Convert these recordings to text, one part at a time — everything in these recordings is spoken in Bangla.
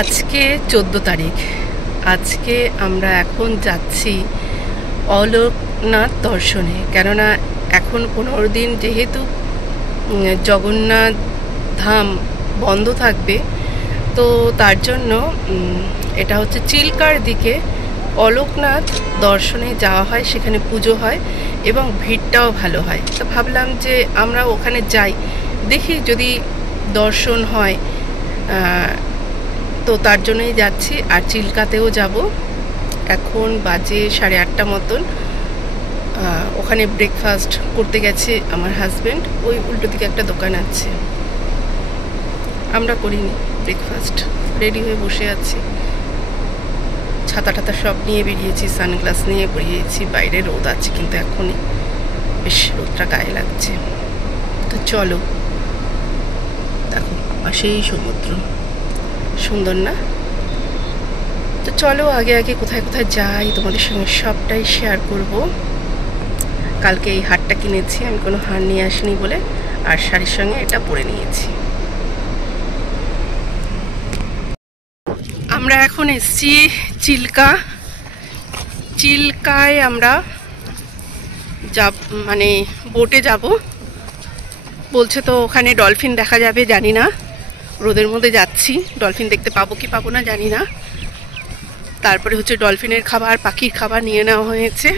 আজকে 14 তারিখ। আজকে আমরা এখন যাচ্ছি অলোকনাথ দর্শনে, কেননা এখন 15 দিন যেহেতু জগন্নাথ ধাম বন্ধ থাকবে, তো তার জন্য এটা হচ্ছে চিল্কার দিকে অলোকনাথ দর্শনে যাওয়া হয়, সেখানে পুজো হয় এবং ভিড়টাও ভালো হয়। তো ভাবলাম যে আমরা ওখানে যাই, দেখি যদি দর্শন হয়, তো তার জন্যই যাচ্ছি। আর চিল্কাতেও যাব। এখন বাজে 8:30 মতন। ওখানে ব্রেকফাস্ট করতে গেছে আমার হাজব্যান্ড, ওই উল্টো দিকে একটা দোকান আছে। আমরা করিনি ব্রেকফাস্ট, রেডি হয়ে বসে আছি, ছাতা টাতা সব নিয়ে বেরিয়েছি, সানগ্লাস নিয়ে বেরিয়েছি। বাইরে রোদ আছে কিন্তু এখনই বেশ রোদটা গায়ে লাগছে। তো চলো, দেখো পাশেই সমুদ্র, সুন্দর না? তো চলো আগে আগে কোথায় কোথায় যাই তোমাদের সঙ্গে সবটাই শেয়ার করব। কালকে এই হারটা কিনেছি, আমি কোনো হার নিয়ে আসিনি বলে, আর শাড়ির সঙ্গে এটা পরে নিয়েছি। আমরা এখন এসছি চিল্কায় আমরা মানে বোটে যাব বলছে। তো ওখানে ডলফিন দেখা যাবে, জানি না, রোদের মধ্যে যাচ্ছি, ডলফিন দেখতে পাবো কি পাবো না জানি না। তারপরে হচ্ছে ডলফিনের খাবার, পাখির খাবার নিয়ে নেওয়া হয়েছে।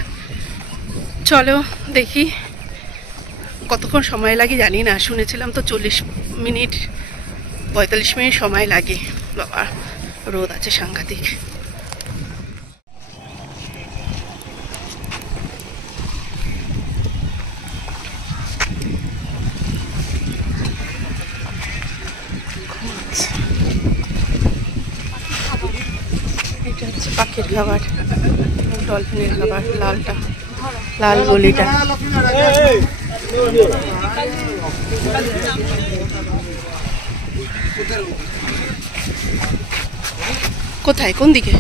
চলো দেখি কতক্ষণ সময় লাগে জানি না, শুনেছিলাম তো 40 মিনিট 45 মিনিট সময় লাগে। বাবা রোদ আছে সাংঘাতিক। এটা হচ্ছে পাখির খাবার, ডলফিনের খাবার, লালটা, লাল গলিটা। কোথায়, কোন দিকে?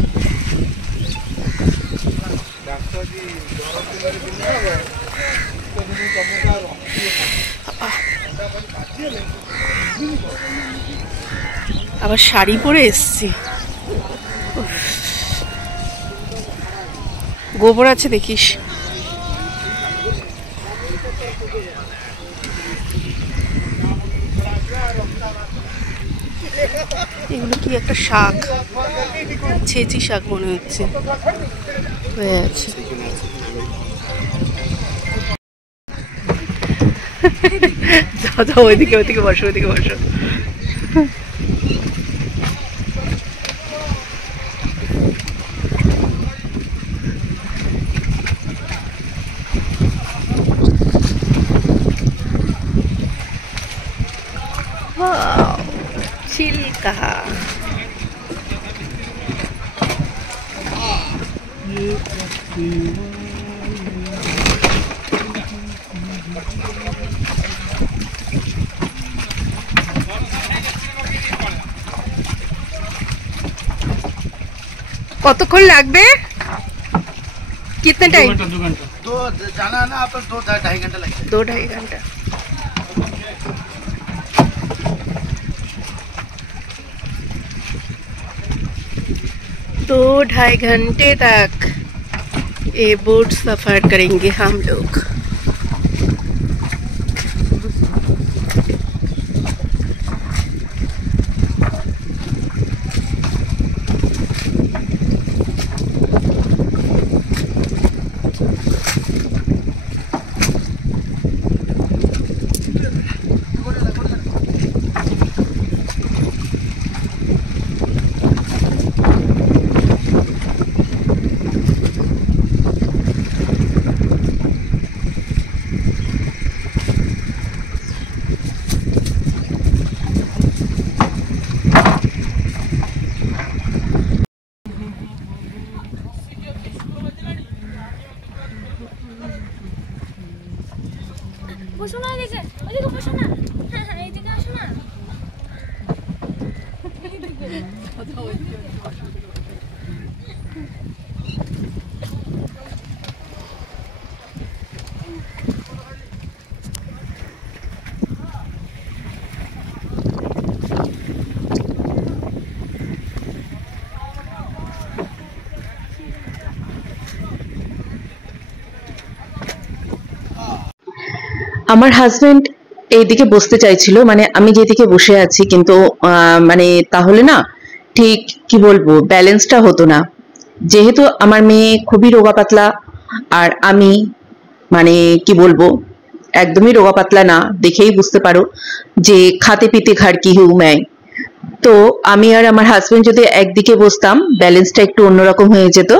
আবার শাড়ি পরে এসছি। গোবর আছে দেখিস। এগুলো কি একটা শাক, ছেচি শাক মনে হচ্ছে হয়ে আছে। যাও ওইদিকে, ওইদিকে বসো, ওইদিকে বসো। চিল্কা কতক্ষণ লাগবে? कितने टाइम? 2 घंटा तो जाना है ना, आप 2-2.5 घंटा लगेगा। 2-2.5 घंटा। तो 2-2.5 घंटे तक ये बोट सफर करेंगे हम लोग। বসো না, এদিকে ওইদিকে বসো না। হ্যাঁ হ্যাঁ, এইদিকে আসো না। আমার হাজবেন্ড এইদিকে বসতে চাইছিল, মানে আমি যেদিকে বসে আছি, কিন্তু মানে তাহলে না ঠিক কি বলবো ব্যালেন্সটা হতো না। যেহেতু আমার মেয়ে খুবই রোগা পাতলা আর আমি মানে কি বলবো একদমই রোগা পাতলা না, দেখেই বুঝতে পারো যে খাতে পিতে ঘাড় কি হুঁ ম্যায়। তো আমি আর আমার হাজবেন্ড যদি একদিকে বসতাম ব্যালেন্সটা একটু অন্যরকম হয়ে যেত,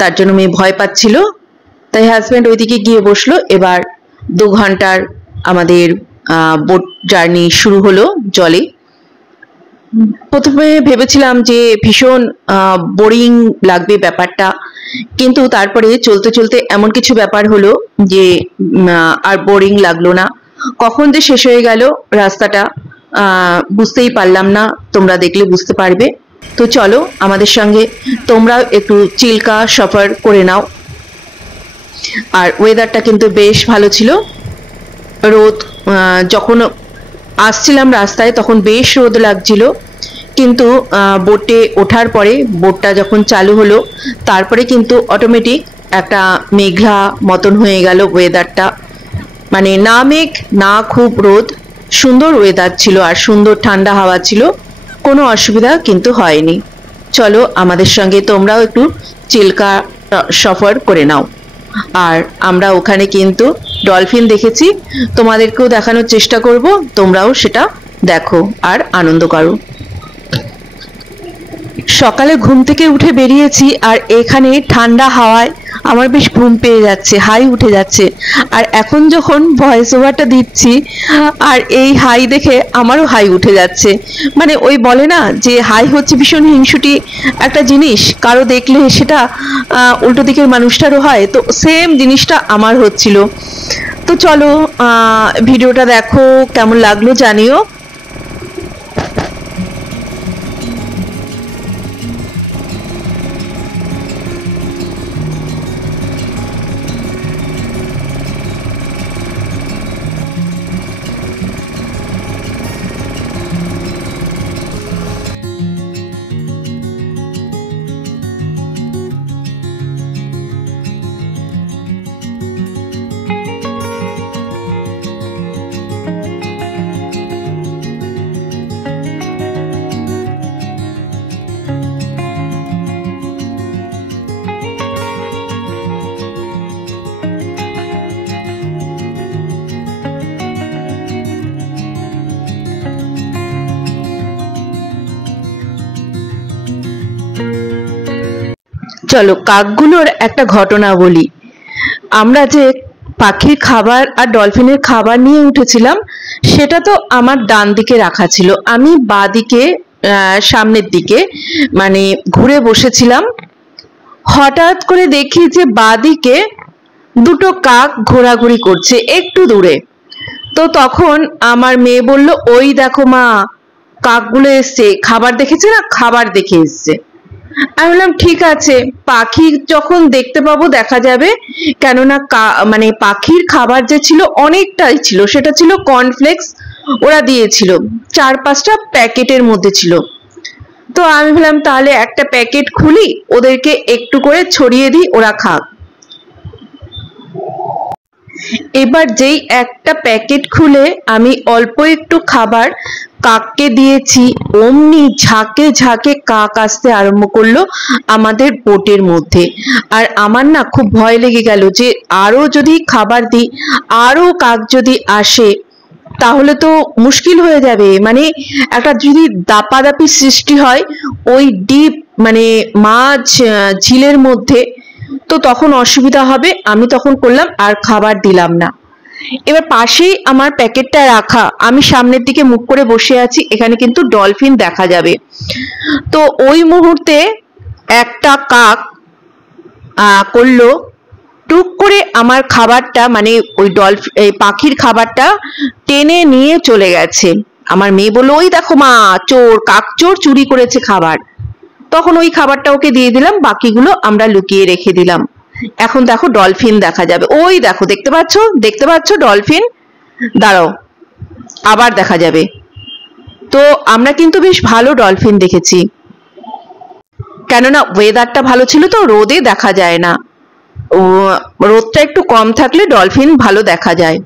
তার জন্য মেয়ে ভয় পাচ্ছিল, তাই হাজবেন্ড ওইদিকে গিয়ে বসলো। এবার 2 ঘন্টার আমাদের বোট জার্নি শুরু হলো জলে। প্রথমে ভেবেছিলাম যে ভীষণ বোরিং লাগবে ব্যাপারটা, কিন্তু তারপরে চলতে চলতে এমন কিছু ব্যাপার হলো যে আর বোরিং লাগলো না। কখন যে শেষ হয়ে গেল রাস্তাটা বুঝতেই পারলাম না, তোমরা দেখলে বুঝতে পারবে। তো চলো আমাদের সঙ্গে তোমরাও একটু চিল্কা সফর করে নাও। আর ওয়েদারটা কিন্তু বেশ ভালো ছিল। রোদ যখন আসছিলাম রাস্তায় তখন বেশ রোদ লাগছিল, কিন্তু বোটে ওঠার পরে বোটটা যখন চালু হলো তারপরে কিন্তু অটোমেটিক একটা মেঘলা মতন হয়ে গেল ওয়েদারটা। মানে না মেঘ না খুব রোদ, সুন্দর ওয়েদার ছিল আর সুন্দর ঠান্ডা হাওয়া ছিল, কোনো অসুবিধা কিন্তু হয়নি। চলো আমাদের সঙ্গে তোমরাও একটু চিল্কা সফর করে নাও। আর আমরা ওখানে কিন্তু ডলফিন দেখেছি, তোমাদেরকেও দেখানোর চেষ্টা করব, তোমরাও সেটা দেখো আর আনন্দ করো। সকালে ঘুম থেকে উঠে বেরিয়েছি আর এখানে ঠান্ডা হাওয়ায় আমার বেশ ঘুম পেয়ে যাচ্ছে, হাই উঠে যাচ্ছে। আর এখন যখন ভয়েস ওভারটা দিচ্ছি আর এই হাই দেখে আমারও হাই উঠে যাচ্ছে। মানে ওই বলে না যে হাই হচ্ছে ভীষণ হিংসুটি একটা জিনিস, কারো দেখলে সেটা উল্টো দিকের মানুষটারও হয়, তো সেম জিনিসটা আমার হচ্ছিল। তো চলো ভিডিওটা দেখো, কেমন লাগলো জানিও। চলো কাকগুলোর একটা ঘটনা বলি। আমরা যে পাখির খাবার আর ডলফিনের খাবার নিয়ে উঠেছিলাম সেটা তো আমার ডান দিকে রাখা ছিল, আমি বাঁ দিকে সামনের দিকে মানে ঘুরে বসেছিলাম। হঠাৎ করে দেখি যে বাঁ দিকে দুটো কাক ঘোরাঘুরি করছে একটু দূরে। তো তখন আমার মেয়ে বলল, ওই দেখো মা কাকগুলো এসছে, খাবার দেখেছে না, খাবার দেখে এসছে। আমি বললাম ঠিক আছে, পাখি যখন দেখতে পাবো দেখা যাবে, কেননা মানে পাখির খাবার যে ছিল অনেকটাই ছিল, সেটা ছিল কর্নফ্লেক্স, ওরা দিয়েছিল 4-5টা প্যাকেটের মধ্যে ছিল। তো আমি ভাবলাম তাহলে একটা প্যাকেট খুলি, ওদেরকে একটু করে ছড়িয়ে দিই, ওরা খাক। এবার যেই একটা প্যাকেট খুলে আমি অল্প একটু খাবার কাককে দিয়েছি, অমনি ঝাঁকে ঝাঁকে কাক আসতে আরম্ভ করলো আমাদের বোটের মধ্যে। আর আমার না খুব ভয় লেগে গেল যে আরো যদি খাবার দিই, আরো কাক যদি আসে তাহলে তো মুশকিল হয়ে যাবে, মানে একটা যদি দাপাদাপি সৃষ্টি হয় ওই ডিপ মানে মাছ ঝিলের মধ্যে, তো তখন অসুবিধা হবে। আমি তখন করলাম আর খাবার দিলাম না। এবার পাশেই আমার প্যাকেটটা রাখা, আমি সামনের দিকে মুখ করে বসে আছি, এখানে কিন্তু ডলফিন দেখা যাবে। তো ওই মুহূর্তে একটা কাক করলো টুক করে আমার খাবারটা মানে ওই পাখির খাবারটা টেনে নিয়ে চলে গেছে। আমার মেয়ে বললো, ওই দেখো মা চোর, কাক চোর চুরি করেছে খাবার। তখন ওই খাবারটা ওকে দিয়ে দিলাম, বাকিগুলো আমরা লুকিয়ে রেখে দিলাম। এখন দেখো ডলফিন দেখা যাবে, ওই দেখো দেখতে পাচ্ছ, দেখতে পাচ্ছ ডলফিন, দাঁড়াও আবার দেখা যাবে। তো আমরা কিন্তু বেশ ভালো ডলফিন দেখেছি, কেননা ওয়েদারটা ভালো ছিল, তো রোদে দেখা যায় না, রোদটা একটু কম থাকলে ডলফিন ভালো দেখা যায়।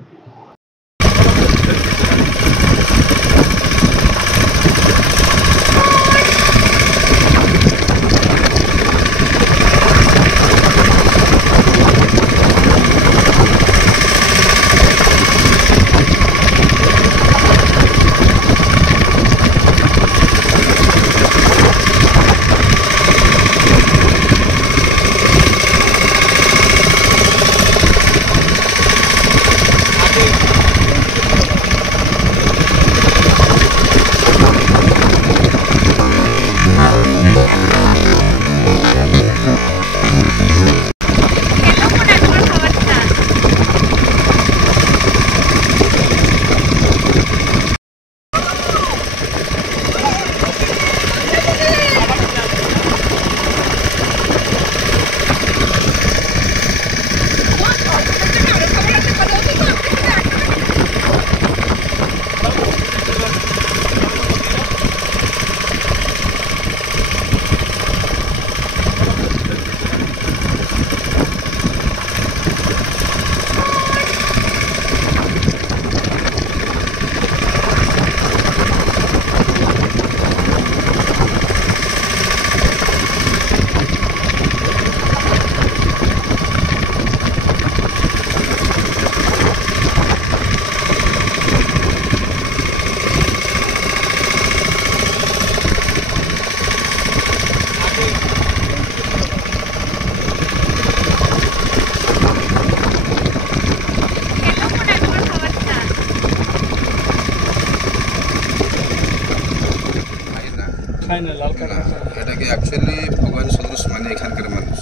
এটাকে অ্যাকচুয়ালি ভগবান সদৃশ মানে এখানকার মানুষ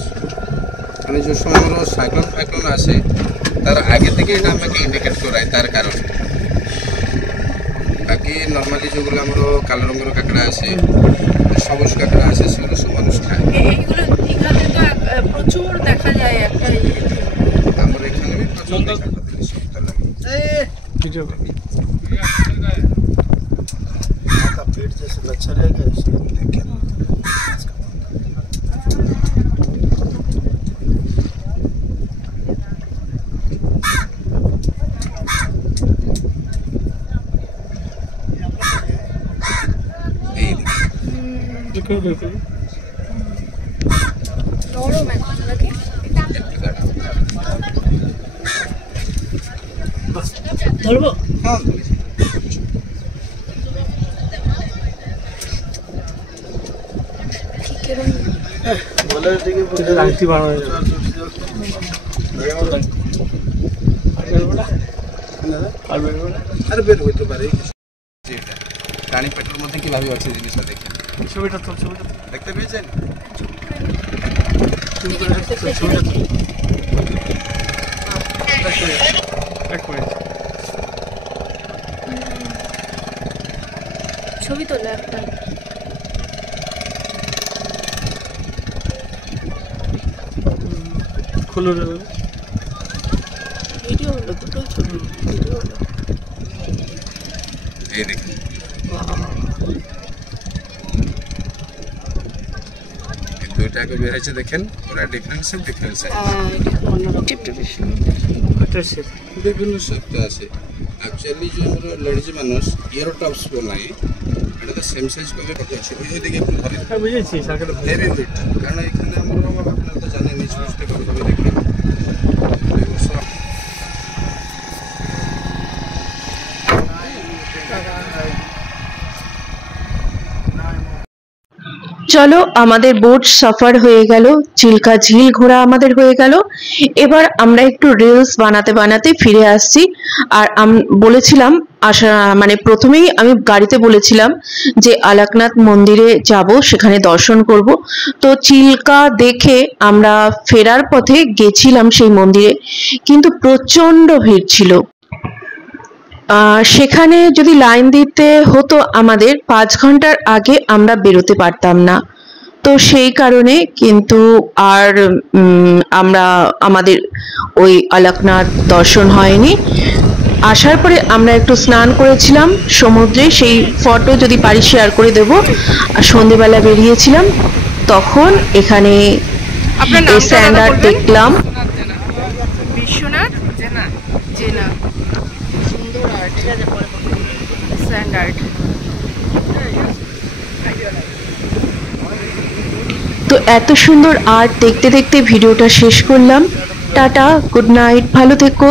মানে যে সময় আমার সাইক্লোন ফাইক্লোন আসে তার আগে থেকে এটা আমাকে ইন্ডিকেট করায় তার কারণ বাকি নর্মালি যেগুলো আমার কালো রঙের কাঁকড়া আছে সবুজ কাঁকড়া আছে সেগুলো সব মানুষ খায় এইগুলো দীঘাতে তো প্রচুর দেখা যায় একটা আমার এখানে প্রচুর দেখা যায় সপ্তাহ লাগে का पेट जैसे अच्छा रहेगा इसको देखें নরম এখন নাকি ধরবো হ্যাঁ बोले देखिए पूरे लाइट बाढ़ हो আরে বের হইতে পারে এটা প্রাণী পেটের মধ্যে কিভাবে আছে জিনিসটা দেখেন ছবিটা তো দেখতে পেয়েছেন ছবি তোলা একটা খুলে ভিডিও হলো দুটো ছবি ভিডিও হলো এই দেখুন দুইটাকে বের হয়েছে দেখেন ওরা ডিফারেন্স সাইজ একটু বেশি বিভিন্ন শেপটা আছে অ্যাকচুয়ালি যে আমরা লেডিজ মানুষ ইয়েরো টপস বনাই এটা তো সেম সাইজ করলে কত আছে ওই দিকে একটু ধরে বুঝেছি ভেরি গুড কারণ এখানে আমরা আপনারা তো জানেন এই জিনিসটা কতভাবে দেখি চলো আমাদের বোট সফর হয়ে গেল চিল্কা ঝিল ঘোরা আমাদের হয়ে গেল এবার আমরা একটু রিলস বানাতে বানাতে ফিরে আসছি আর বলেছিলাম মানে প্রথমেই আমি গাড়িতে বলেছিলাম যে আলাকনাথ মন্দিরে যাব সেখানে দর্শন করব তো চিল্কা দেখে আমরা ফেরার পথে গেছিলাম সেই মন্দিরে কিন্তু প্রচন্ড ভিড় ছিল সেখানে যদি লাইন দিতে হতো আমাদের 5 ঘন্টার আগে আমরা বেরোতে পারতাম না তো সেই কারণে কিন্তু আর আমরা আমাদের ওই আলাকনাথ দর্শন হয়নি আসার পরে আমরা একটু স্নান করেছিলাম সমুদ্রে সেই ফটো যদি পারি শেয়ার করে দেব আর সন্ধ্যেবেলা বেরিয়েছিলাম তখন এখানে স্ট্যান্ডার্ড দেখলাম বিশ্বনাথ জেনা জেনা সুন্দর আর্ট স্ট্যান্ডার্ড তো এত সুন্দর আর্ট দেখতে দেখতে ভিডিওটা শেষ করলাম টাটা গুড নাইট ভালো থেকো